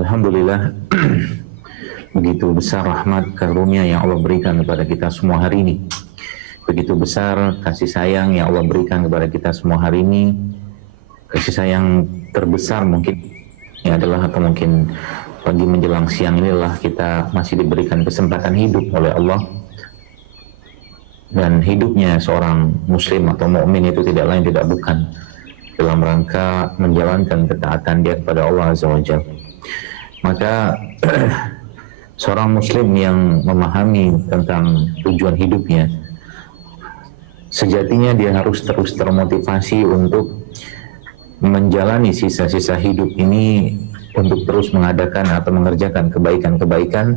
Alhamdulillah, begitu besar rahmat karunia yang Allah berikan kepada kita semua hari ini. Begitu besar kasih sayang yang Allah berikan kepada kita semua hari ini. Kasih sayang terbesar mungkin ini adalah, atau mungkin pagi menjelang siang inilah kita masih diberikan kesempatan hidup oleh Allah. Dan hidupnya seorang muslim atau mukmin itu tidak lain tidak bukan dalam rangka menjalankan ketaatan dia kepada Allah Azza wa Jalla. Maka seorang muslim yang memahami tentang tujuan hidupnya, sejatinya dia harus terus termotivasi untuk menjalani sisa-sisa hidup ini untuk terus mengadakan atau mengerjakan kebaikan-kebaikan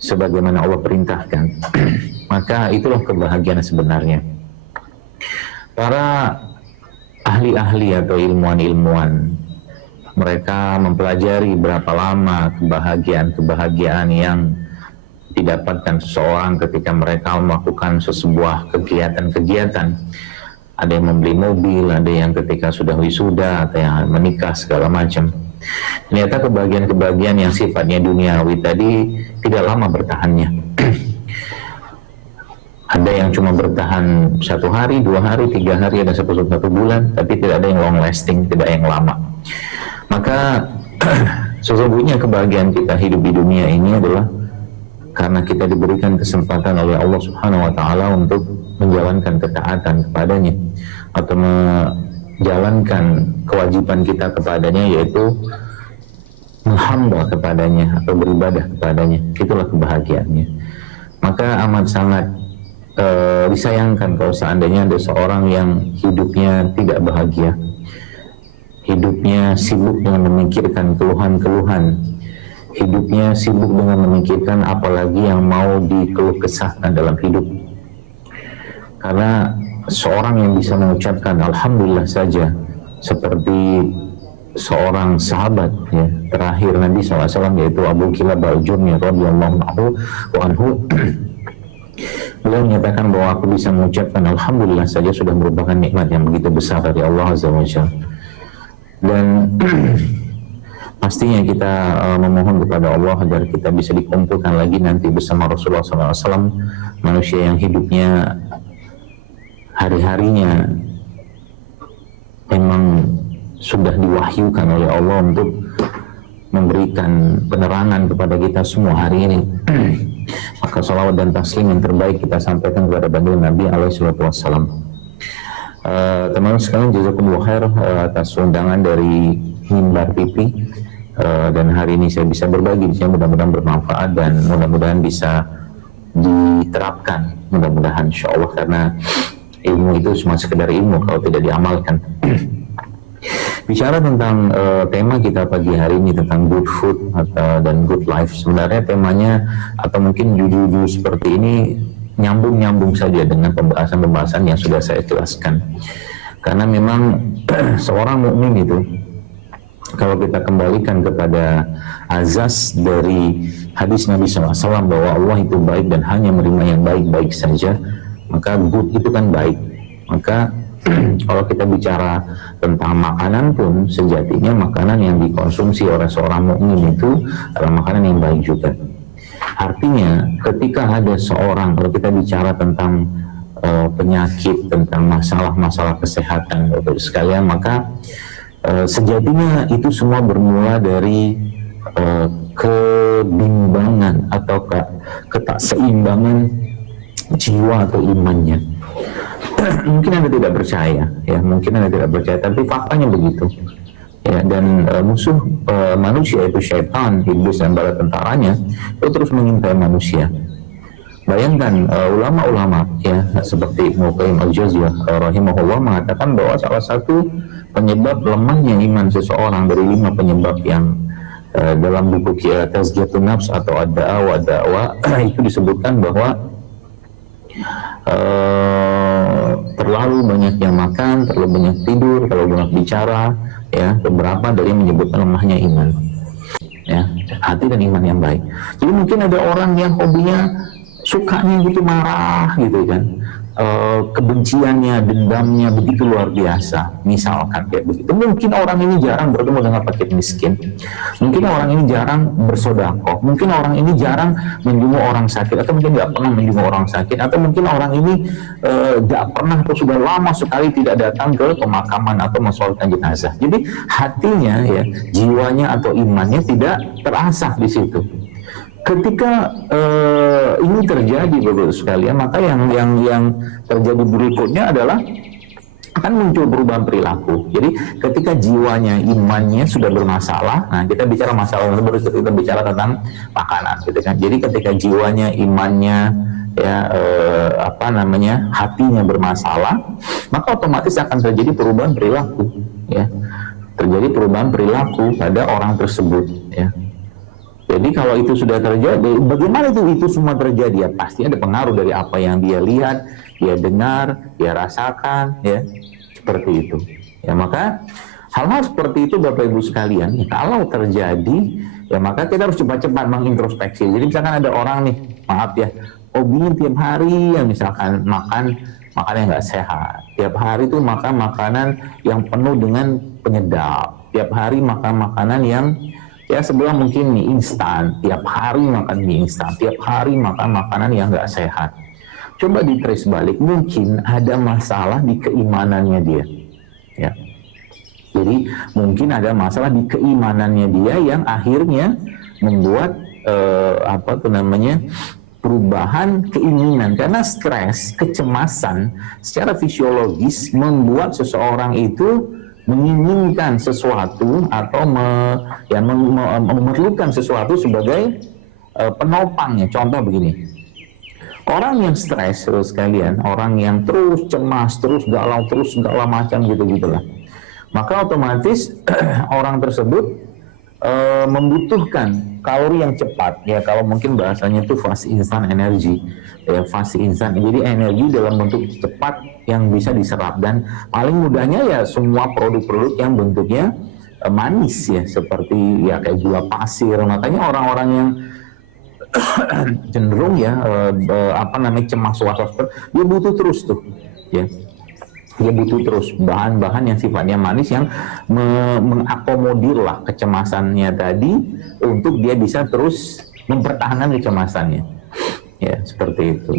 sebagaimana Allah perintahkan. Maka itulah kebahagiaan sebenarnya. Para ahli-ahli atau ilmuwan-ilmuwan, mereka mempelajari berapa lama kebahagiaan yang didapatkan seseorang ketika mereka melakukan sebuah kegiatan-kegiatan. Ada yang membeli mobil, ada yang ketika sudah wisuda, atau yang menikah, segala macam. Ternyata kebahagiaan-kebahagiaan yang sifatnya duniawi tadi tidak lama bertahannya. Ada yang cuma bertahan 1 hari, 2 hari, 3 hari, ada 1 bulan, tapi tidak ada yang long lasting, tidak yang lama. Maka sesungguhnya kebahagiaan kita hidup di dunia ini adalah karena kita diberikan kesempatan oleh Allah Subhanahu wa Ta'ala untuk menjalankan ketaatan kepadanya atau menjalankan kewajiban kita kepadanya, yaitu menghamba kepadanya atau beribadah kepadanya. Itulah kebahagiaannya. Maka amat sangat disayangkan kalau seandainya ada seorang yang hidupnya tidak bahagia, hidupnya sibuk dengan memikirkan keluhan-keluhan, hidupnya sibuk dengan memikirkan apalagi yang mau dikeluh kesahkan dalam hidup. Karena seorang yang bisa mengucapkan Alhamdulillah saja, seperti seorang sahabat ya, terakhir Nabi SAW, yaitu Abu Kilabah Al-Jurmi radhiyallahu anhu, beliau menyatakan bahwa aku bisa mengucapkan Alhamdulillah saja sudah merupakan nikmat yang begitu besar dari Allah Azza wa Jalla. Dan pastinya kita memohon kepada Allah agar kita bisa dikumpulkan lagi nanti bersama Rasulullah SAW, manusia yang hidupnya hari-harinya memang sudah diwahyukan oleh Allah untuk memberikan penerangan kepada kita semua hari ini. Maka salawat dan taslim yang terbaik kita sampaikan kepada baginda Nabi SAW. Teman-teman sekalian, jazakumullah khair atas undangan dari Mimbar TV, dan hari ini saya bisa berbagi, mudah-mudahan bermanfaat dan mudah-mudahan bisa diterapkan, mudah-mudahan insyaallah, karena ilmu itu cuma sekedar ilmu kalau tidak diamalkan. Bicara tentang tema kita pagi hari ini tentang good food dan good life, sebenarnya temanya atau mungkin judul-judul seperti ini nyambung-nyambung saja dengan pembahasan-pembahasan yang sudah saya jelaskan. Karena memang seorang mukmin itu, kalau kita kembalikan kepada azas dari hadis Nabi SAW bahwa Allah itu baik dan hanya menerima yang baik-baik saja, maka good itu kan baik. Maka kalau kita bicara tentang makanan pun, sejatinya makanan yang dikonsumsi oleh seorang mukmin itu adalah makanan yang baik juga. Artinya ketika ada seorang, kalau kita bicara tentang penyakit, tentang masalah-masalah kesehatan Bapak sekalian, maka sejatinya itu semua bermula dari kebimbangan atau ketakseimbangan jiwa atau imannya. Mungkin Anda tidak percaya, ya, mungkin Anda tidak percaya, tapi faktanya begitu. Ya, dan musuh manusia itu syaitan, iblis dan bala tentaranya itu terus mengintai manusia. Bayangkan ulama-ulama ya seperti Ibnu Qayyim Al-Jauziyah rahimahullah mengatakan bahwa salah satu penyebab lemahnya iman seseorang dari 5 penyebab yang dalam buku Tazkiyatun Nafs atau Ad-Da'wa itu disebutkan bahwa terlalu banyak yang makan, terlalu banyak tidur, terlalu banyak bicara, ya, beberapa dari yang menyebutkan lemahnya iman, ya, hati dan iman yang baik. Jadi mungkin ada orang yang hobinya sukanya gitu marah gitu kan, kebenciannya, dendamnya begitu luar biasa, misalkan kayak begitu. Mungkin orang ini jarang bertemu dengan fakir miskin, mungkin orang ini jarang bersedekah, mungkin orang ini jarang menjenguk orang sakit, atau mungkin nggak pernah menjenguk orang sakit, atau mungkin orang ini nggak pernah atau sudah lama sekali tidak datang ke pemakaman atau mensolatkan jenazah. Jadi hatinya, ya, jiwanya atau imannya tidak terasah di situ. Ketika ini terjadi, Bapak sekalian, maka yang terjadi berikutnya adalah akan muncul perubahan perilaku. Jadi ketika jiwanya, imannya sudah bermasalah, nah kita bicara masalah baru kita bicara tentang makanan, gitu kan. Jadi ketika jiwanya, imannya, ya hatinya bermasalah, maka otomatis akan terjadi perubahan perilaku, ya. Terjadi perubahan perilaku pada orang tersebut, ya. Jadi kalau itu sudah terjadi, bagaimana itu semua terjadi? Ya pasti ada pengaruh dari apa yang dia lihat, dia dengar, dia rasakan, ya, seperti itu. Ya, maka hal-hal seperti itu, Bapak Ibu sekalian, kalau terjadi, ya maka kita harus cepat-cepat mengintrospeksi. Jadi misalkan ada orang nih, maaf ya, hobinya tiap hari ya misalkan makan yang nggak sehat, tiap hari tuh makan makanan yang penuh dengan penyedap, tiap hari makan makanan yang ya sebelah mungkin mie instan, tiap hari makan mie instan, tiap hari makan makanan yang nggak sehat. Coba ditrace balik, mungkin ada masalah di keimanannya dia, ya. Jadi mungkin ada masalah di keimanannya dia yang akhirnya membuat perubahan keinginan, karena stres, kecemasan secara fisiologis membuat seseorang itu menginginkan sesuatu atau memerlukan sesuatu sebagai penopangnya. Contoh begini, orang yang stres sekalian, orang yang terus cemas, terus galau, terus segala macam gitu-gitulah, maka otomatis orang tersebut membutuhkan kalori yang cepat, ya, kalau mungkin bahasanya itu fast instant energy, ya, fast instant, jadi energi dalam bentuk cepat yang bisa diserap, dan paling mudahnya ya semua produk-produk yang bentuknya manis, ya, seperti ya kayak gula pasir. Makanya orang-orang yang cenderung ya cemas, was-was, dia butuh terus tuh, ya. Dia butuh terus bahan-bahan yang sifatnya manis yang mengakomodirlah kecemasannya tadi untuk dia bisa terus mempertahankan kecemasannya. Ya, seperti itu.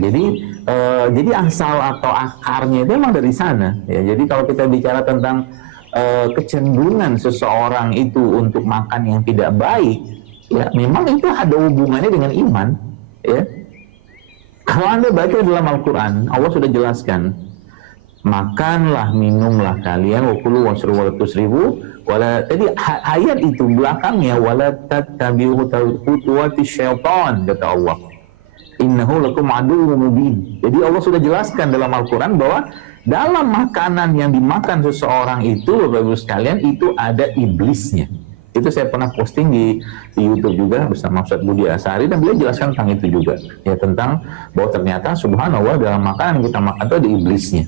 Jadi asal atau akarnya itu memang dari sana. Ya, jadi kalau kita bicara tentang kecenderungan seseorang itu untuk makan yang tidak baik, ya memang itu ada hubungannya dengan iman. Ya. Kalau Anda baca dalam Al-Quran, Allah sudah jelaskan, makanlah, minumlah kalian, wakulu wasru wala tusrifu, jadi ayat itu belakangnya wala tattabi'u khutuwati syaitan, kata Allah, innahu lakum aduwwun mubin. Jadi Allah sudah jelaskan dalam Al-Quran bahwa dalam makanan yang dimakan seseorang itu, Bapak Ibu sekalian, itu ada iblisnya. Itu saya pernah posting di YouTube juga bersama Ustaz Budi Asari, dan beliau jelaskan tentang itu juga, ya, tentang bahwa ternyata subhanallah dalam makanan yang kita makan itu ada iblisnya.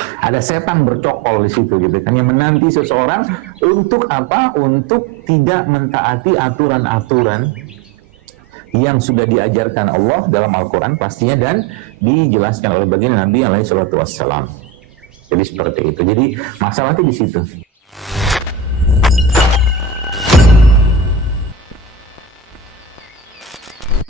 Ada setan bercokol di situ, gitu kan, yang menanti seseorang untuk apa? Untuk tidak mentaati aturan-aturan yang sudah diajarkan Allah dalam Al-Quran pastinya, dan dijelaskan oleh baginda Nabi alaihi salatu wassalam. Jadi seperti itu. Jadi masalah itu di situ.